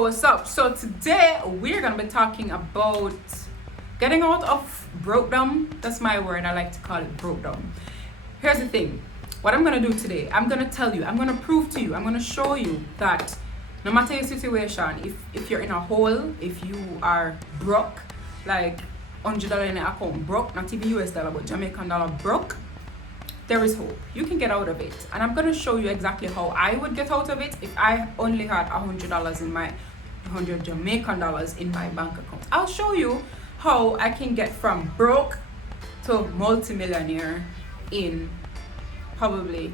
what's up? So today we're gonna be talking about getting out of brokedom. That's my word. I like to call it brokedom. Here's the thing. What I'm gonna do today, I'm gonna tell you, I'm gonna prove to you, I'm gonna show you that no matter your situation, if you're in a hole, if you are broke, like $100 in an account broke, not even US dollar, but Jamaican dollar broke, there is hope. You can get out of it. And I'm gonna show you exactly how I would get out of it if I only had $100 in my 100 Jamaican dollars in my bank account. I'll show you how I can get from broke to multimillionaire in probably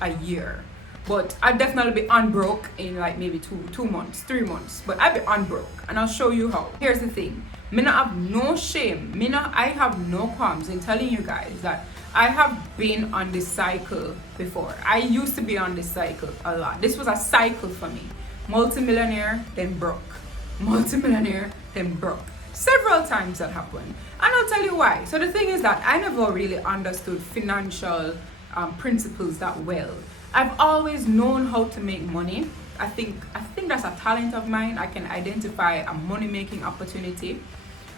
a year. But I'll definitely be unbroke in like maybe two months, 3 months. But I'll be unbroke and I'll show you how. Here's the thing. Me not have no shame. I have no qualms in telling you guys that I have been on this cycle before. I used to be on this cycle a lot. This was a cycle for me. Multimillionaire, then broke. Multimillionaire, then broke. Several times that happened. And I'll tell you why. So the thing is that I never really understood financial principles that well. I've always known how to make money. I think that's a talent of mine. I can identify a money-making opportunity.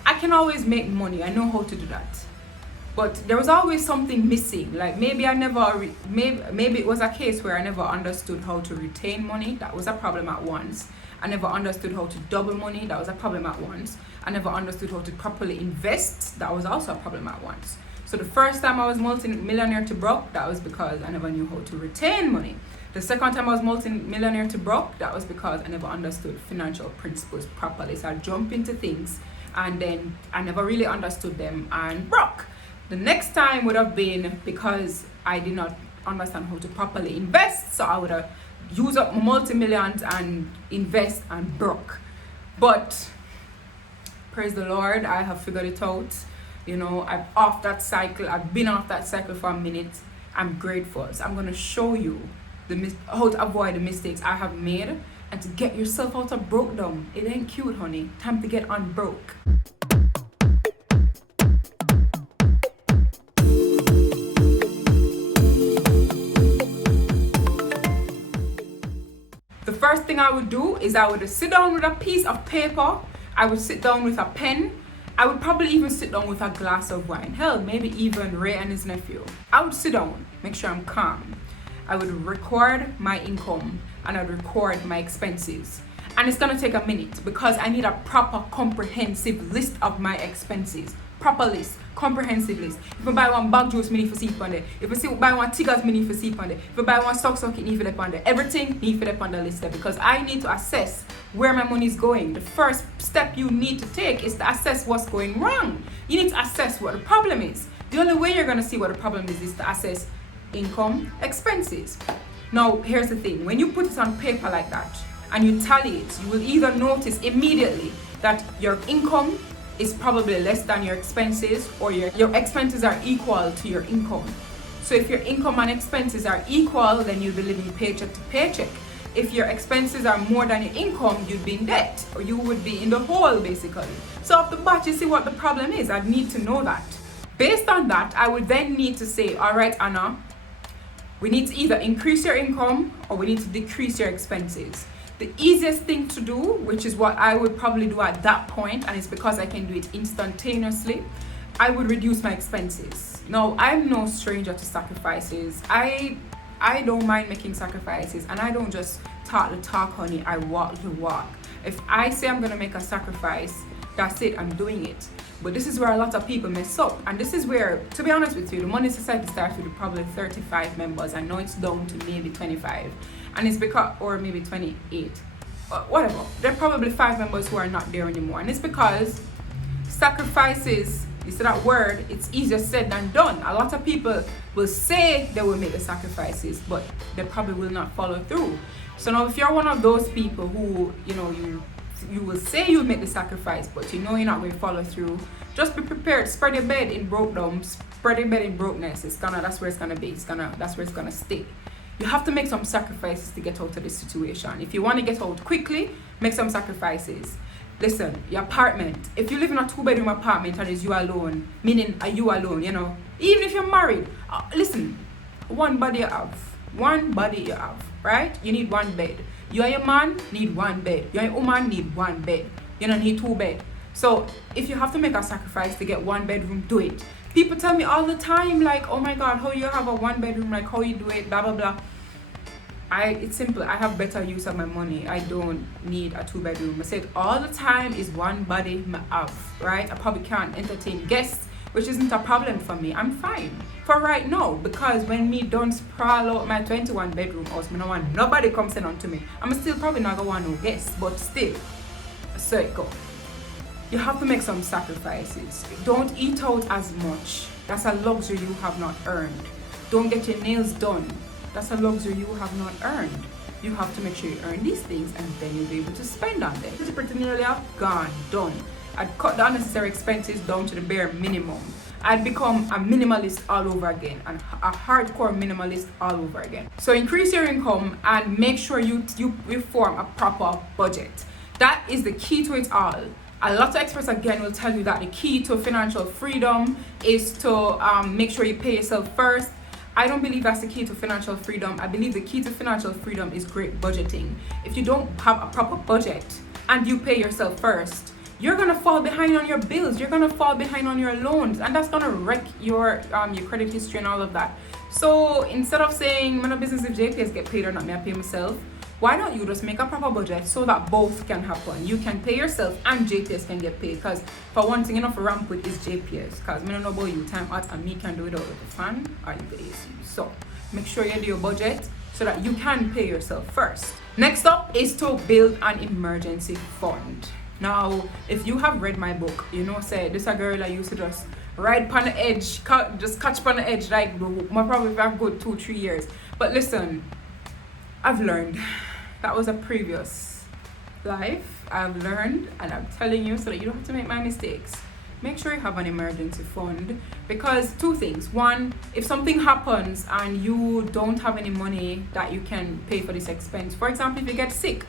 I can always make money. I know how to do that. But there was always something missing. Like maybe it was a case where I never understood how to retain money. That was a problem at once. I never understood how to double money. That was a problem at once. I never understood how to properly invest. That was also a problem at once. So the first time I was multi-millionaire to broke, that was because I never knew how to retain money. The second time I was multi-millionaire to broke, that was because I never understood financial principles properly. So I jumped into things and then I never really understood them and broke. The next time would have been because I did not understand how to properly invest. So I would have used up my multi-millions and invest and broke. But praise the Lord, I have figured it out. You know, I'm off that cycle. I've been off that cycle for a minute. I'm grateful. So I'm going to show you how to avoid the mistakes I have made and to get yourself out of brokedom. It ain't cute, honey. Time to get unbroke. The first thing I would do is I would sit down with a piece of paper. I would sit down with a pen. I would probably even sit down with a glass of wine. Hell, maybe even Ray and his nephew. I would sit down, make sure I'm calm. I would record my income and I'd record my expenses. And it's gonna take a minute because I need a proper comprehensive list of my expenses. Proper list, comprehensive list. If I buy one bag juice, me need for sleep on there. If I buy one tickets, me need for sleep on there. If I buy one stock, it need for sleep on there. Everything need for sleep on the list there because I need to assess where my money is going. The first step you need to take is to assess what's going wrong. You need to assess what the problem is. The only way you're gonna see what the problem is to assess income, expenses. Now, here's the thing. When you put it on paper like that and you tally it, you will either notice immediately that your income is probably less than your expenses or your expenses are equal to your income. So if your income and expenses are equal, then you'll be living paycheck to paycheck. If your expenses are more than your income, you'd be in debt or you would be in the hole basically. So off the bat, you see what the problem is. I'd need to know that. Based on that, I would then need to say, all right, Anna, we need to either increase your income or we need to decrease your expenses. The easiest thing to do, which is what I would probably do at that point, and it's because I can do it instantaneously, I would reduce my expenses. Now, I'm no stranger to sacrifices. I don't mind making sacrifices, and I don't just talk the talk, honey, I walk the walk. If I say I'm gonna make a sacrifice, that's it, I'm doing it. But this is where a lot of people mess up, and this is where, to be honest with you, the Money Society starts with probably 35 members. I know it's down to maybe 25, and it's because, or maybe 28, whatever. There are probably 5 members who are not there anymore, and it's because sacrifices, you see that word, it's easier said than done. A lot of people will say they will make the sacrifices, but they probably will not follow through. So now if you're one of those people who, you will say you'll make the sacrifice, but you know you're not going to follow through, just be prepared. Spread your bed in brokedom, spread your bed in brokenness. That's where it's gonna be. That's where it's gonna stay. You have to make some sacrifices to get out of this situation. If you want to get out quickly, make some sacrifices. Listen, your apartment, if you live in a 2-bedroom apartment and it's you alone, meaning are you alone, even if you're married, listen, one body you have, right? You need one bed. You and your man need one bed. You and your woman need one bed. You don't need two beds. So if you have to make a sacrifice to get one bedroom, do it. People tell me all the time, like, oh my God, how you have a one bedroom, like how you do it, blah, blah, blah. It's simple. I have better use of my money. I don't need a two bedroom. I say it all the time, is one body my have, right? I probably can't entertain guests, which isn't a problem for me. I'm fine for right now, because when me done sprawl out my 21 bedroom house, me no want nobody comes in onto me. I'm still probably not gonna want no guests, but still, so it go. You have to make some sacrifices. Don't eat out as much. That's a luxury you have not earned. Don't get your nails done. That's a luxury you have not earned. You have to make sure you earn these things, and then you'll be able to spend on them. Pretty nearly gone, done. I'd cut the unnecessary expenses down to the bare minimum. I'd become a minimalist all over again, and a hardcore minimalist all over again. So increase your income and make sure you form a proper budget. That is the key to it all. A lot of experts again will tell you that the key to financial freedom is to make sure you pay yourself first. I don't believe that's the key to financial freedom. I believe the key to financial freedom is great budgeting. If you don't have a proper budget and you pay yourself first, you're gonna fall behind on your bills. You're gonna fall behind on your loans, and that's gonna wreck your credit history and all of that. So instead of saying, "Man, no business if JPS get paid or not, me I pay myself," why don't you just make a proper budget so that both can happen? You can pay yourself and JPS can get paid. Because for one thing, enough to ramp with is JPS. Because I don't know about you, time out, and me can do it without the fan or the AC. So make sure you do your budget so that you can pay yourself first. Next up is to build an emergency fund. Now, if you have read my book, you know, say this a girl I used to just ride on the edge, just catch on the edge, like my probably have good 2-3 years. But listen, I've learned. That was a previous life. I've learned, and I'm telling you so that you don't have to make my mistakes. Make sure you have an emergency fund, because two things. One, if something happens and you don't have any money that you can pay for this expense, for example, if you get sick,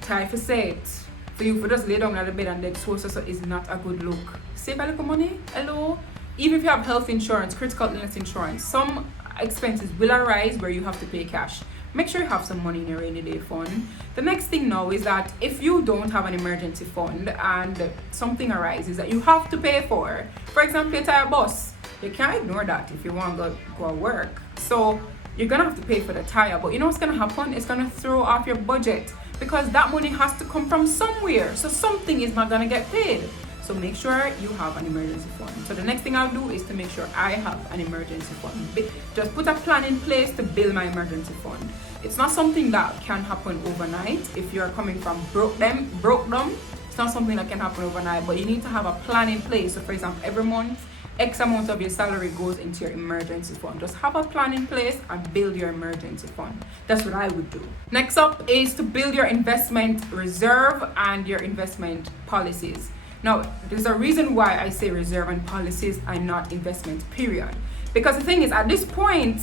typhoid set, for you for just lay down on the bed and dead so is not a good look. Save a little money. Hello. Even if you have health insurance, critical illness insurance, some expenses will arise where you have to pay cash. Make sure you have some money in your rainy day fund. The next thing now is that if you don't have an emergency fund and something arises that you have to pay for example, a tire bus, you can't ignore that if you want to go work. So you're gonna have to pay for the tire, but you know what's gonna happen? It's gonna throw off your budget, because that money has to come from somewhere. So something is not gonna get paid. So make sure you have an emergency fund. So the next thing I'll do is to make sure I have an emergency fund. Just put a plan in place to build my emergency fund. It's not something that can happen overnight. If you're coming from brokedom, it's not something that can happen overnight, but you need to have a plan in place. So for example, every month, X amount of your salary goes into your emergency fund. Just have a plan in place and build your emergency fund. That's what I would do. Next up is to build your investment reserve and your investment policies. Now, there's a reason why I say reserve and policies and not investment, period. Because the thing is, at this point,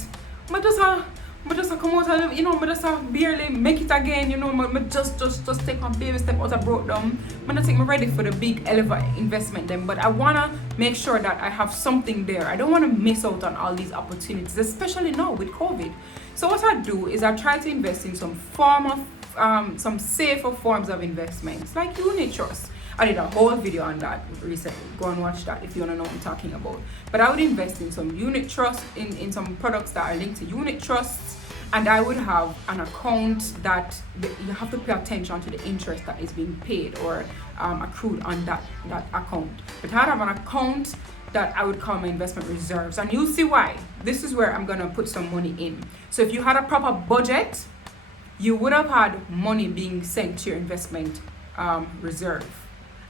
I just come out of, I just barely make it again, I just take a baby step out of broke down. I don't think I'm ready for the big elevator investment then, but I wanna make sure that I have something there. I don't wanna miss out on all these opportunities, especially now with COVID. So what I do is I try to invest in some form of, some safer forms of investments, like unit trust. I did a whole video on that recently. Go and watch that if you want to know what I'm talking about. But I would invest in some unit trust, in some products that are linked to unit trusts, and I would have an account that you have to pay attention to the interest that is being paid or accrued on that account. But I'd have an account that I would call my investment reserves, and you'll see why. This is where I'm gonna put some money in. So if you had a proper budget, you would have had money being sent to your investment reserve.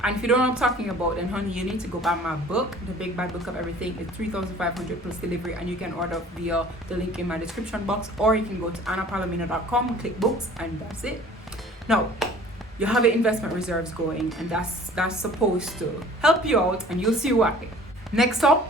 And if you don't know what I'm talking about, then honey, you need to go buy my book, The Big Bad Book of Everything. It's $3,500 plus delivery, and you can order via the link in my description box, or you can go to annapalomino.com, click books, and that's it. Now, you have your investment reserves going, and that's supposed to help you out, and you'll see why. Next up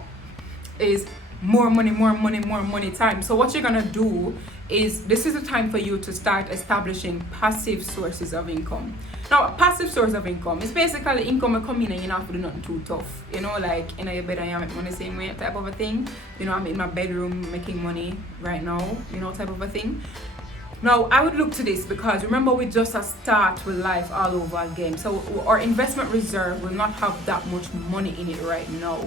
is more money time. So what you're gonna do is, this is the time for you to start establishing passive sources of income. Now, a passive source of income is basically income will come in and you don't have to do nothing too tough. Like in your bed and you make money same way type of a thing. I'm in my bedroom making money right now, type of a thing. Now, I would look to this because remember, we just start with life all over again. So our investment reserve will not have that much money in it right now.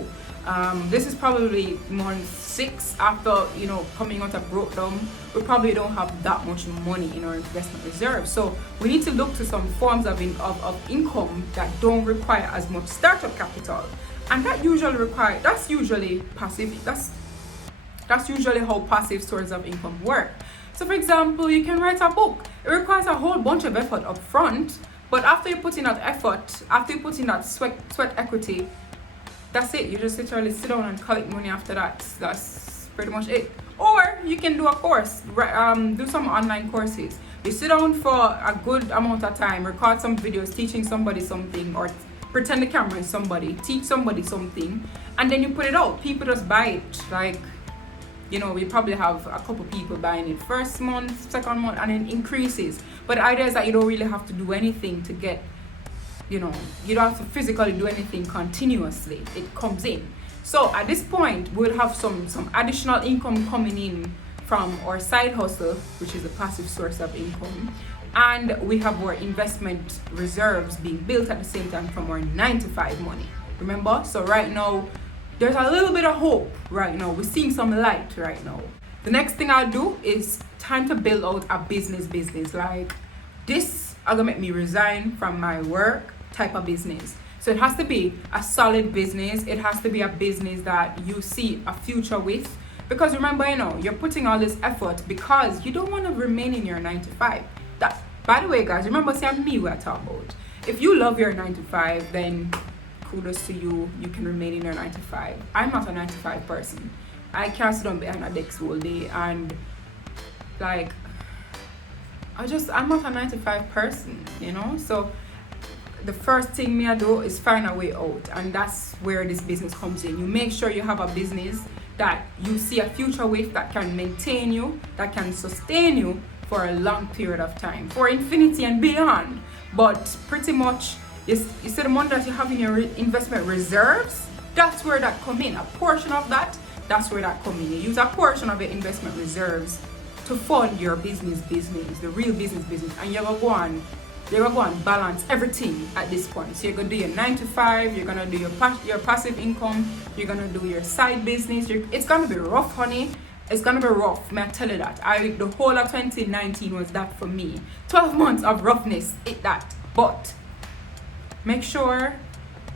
This is probably month 6 after, coming out of brokedom. We probably don't have that much money in our investment reserve. So we need to look to some forms of income that don't require as much startup capital. And that's usually passive. That's usually how passive sources of income work. So for example, you can write a book. It requires a whole bunch of effort up front, but after you put in that effort, after you put in that sweat equity, that's it. You just literally sit down and collect money after that. That's pretty much it. Or you can do a course, do some online courses. You sit down for a good amount of time, record some videos teaching somebody something, or pretend the camera is somebody, teach somebody something, and then you put it out. People just buy it. Like, we probably have a couple people buying it first month, second month, and it increases. But the idea is that you don't really have to do anything to get, you don't have to physically do anything continuously. It comes in. So at this point, we'll have some additional income coming in from our side hustle, which is a passive source of income. And we have our investment reserves being built at the same time from our 9-to-5 money. Remember? So right now, there's a little bit of hope right now. We're seeing some light right now. The next thing I'll do is time to build out a business. Like this are gonna make me resign from my work type of business. So it has to be a solid business. It has to be a business that you see a future with. Because remember, you're putting all this effort because you don't want to remain in your 9-to-5. That, by the way, guys, remember, see, I'm me we're talking about. If you love your 9-to-5, then kudos to you. You can remain in your 9-to-5. I'm not a 9-to-5 person. I can't sit down behind a desk all day and like I'm not a 9-to-5 person, So the first thing I do is find a way out, and that's where this business comes in. You make sure you have a business that you see a future with, that can maintain you, that can sustain you for a long period of time, for infinity and beyond. But pretty much, you see the money that you have in your investment reserves, that's where that come in. A portion of that's where that come in. You use a portion of your investment reserves to fund your business, the real business, and you're gonna go and balance everything at this point. So you're gonna do your 9-to-5, you're gonna do your passive income, you're gonna do your side business. It's gonna be rough, honey. It's gonna be rough, may I tell you that. The whole of 2019 was that for me. 12 months of roughness, that. But make sure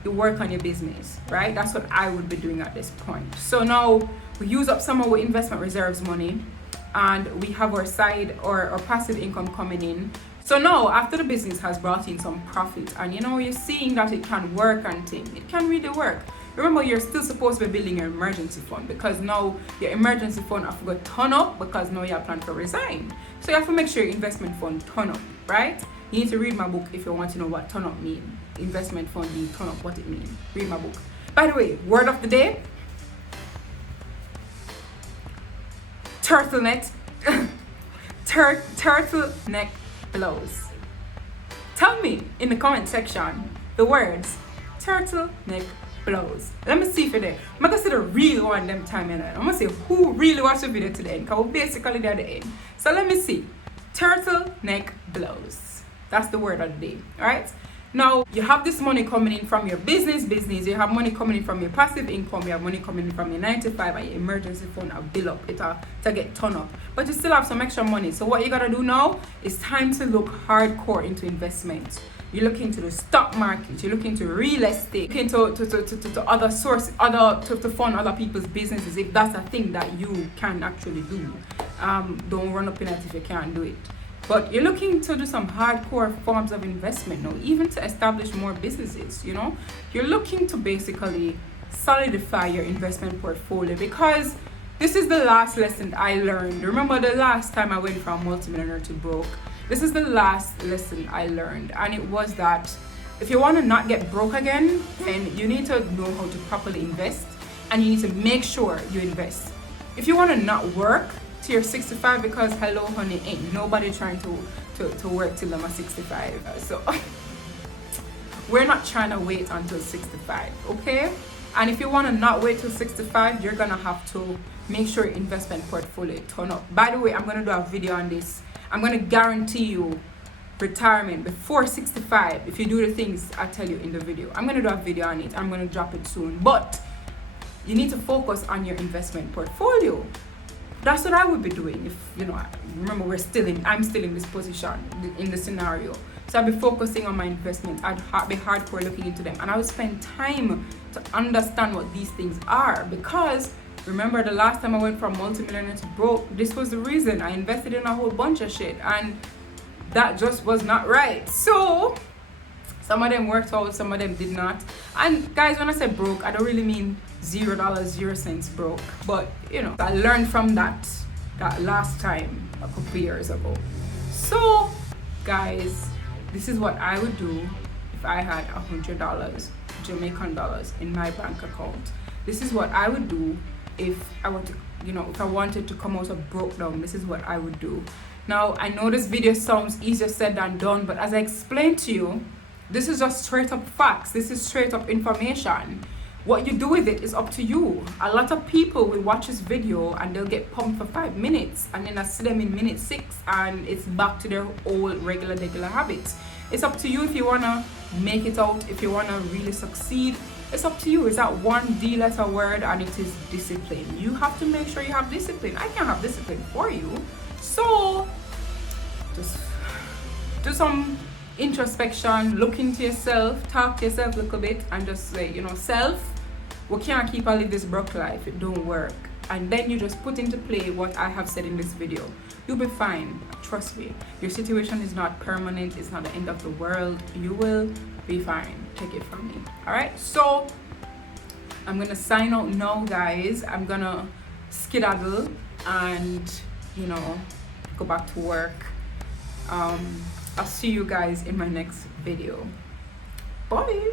you work on your business, right? That's what I would be doing at this point. So now we use up some of our investment reserves money, and we have our side or passive income coming in. So now, after the business has brought in some profit, and you're seeing that it can work and things, it can really work. Remember, you're still supposed to be building your emergency fund, because now your emergency fund have to go turn up, because now you have planned to resign. So you have to make sure your investment fund turn up, right? You need to read my book if you want to know what turn up means. Investment fund being turn up, what it means. Read my book. By the way, word of the day: turtleneck. Turtleneck blows. Tell me in the comment section the words turtleneck blows. Let me see if you're there. I'm gonna see the real one them time in it. I'm gonna see who really watched the video to the end, because we're basically there at the end. So let me see. Turtleneck blows. That's the word of the day. Alright? Now you have this money coming in from your business, you have money coming in from your passive income, you have money coming in from your 9-to-5 and your emergency fund will build up, to get turned up. But you still have some extra money. So what you gotta do now is time to look hardcore into investments. You look into the stock market, you look into real estate, look into other sources, to fund other people's businesses if that's a thing that you can actually do. Don't run up in it if you can't do it. But you're looking to do some hardcore forms of investment now, even to establish more businesses, You're looking to basically solidify your investment portfolio, because this is the last lesson I learned. Remember the last time I went from multimillionaire to broke? This is the last lesson I learned, and it was that if you want to not get broke again, then you need to know how to properly invest, and you need to make sure you invest. If you want to not work to your 65, because hello honey, ain't nobody trying to work till I'm 65, so we're not trying to wait until 65, okay? And if you want to not wait till 65, you're gonna have to make sure your investment portfolio turn up. By the way, I'm gonna do a video on this. I'm gonna guarantee you retirement before 65 if you do the things I tell you in the video. I'm gonna do a video on it. I'm gonna drop it soon. But you need to focus on your investment portfolio. That's what I would be doing if, you know, remember I'm still in this position, in the scenario. So I'd be focusing on my investment. I'd be hardcore looking into them. And I would spend time to understand what these things are. Because remember the last time I went from multimillionaire to broke, this was the reason. I invested in a whole bunch of shit. And that just was not right. So some of them worked out, some of them did not. And guys, when I say broke, I don't really mean $0, 0 cents broke. But you know, I learned from that last time a couple of years ago. So guys, this is what I would do if I had $100 Jamaican dollars in my bank account. This is what I would do if I were to, you know, if I wanted to come out of brokedom. This is what I would do. Now I know this video sounds easier said than done, but as I explained to you, this is just straight up facts. This is straight up information. What you do with it is up to you. A lot of people will watch this video and they'll get pumped for 5 minutes, and then I see them in minute 6 and it's back to their old regular habits. It's up to you if you wanna make it out, if you wanna really succeed. It's up to you. It's that one D letter word, and it is discipline. You have to make sure you have discipline. I can't have discipline for you. So just do some introspection, look into yourself, talk to yourself a little bit, and just say, you know, self, we can't keep on live this broke life. It don't work. And then you just put into play what I have said in this video. You'll be fine. Trust me. Your situation is not permanent. It's not the end of the world. You will be fine. Take it from me. All right. So I'm gonna sign out now, guys. I'm gonna skedaddle and, you know, go back to work. I'll see you guys in my next video. Bye.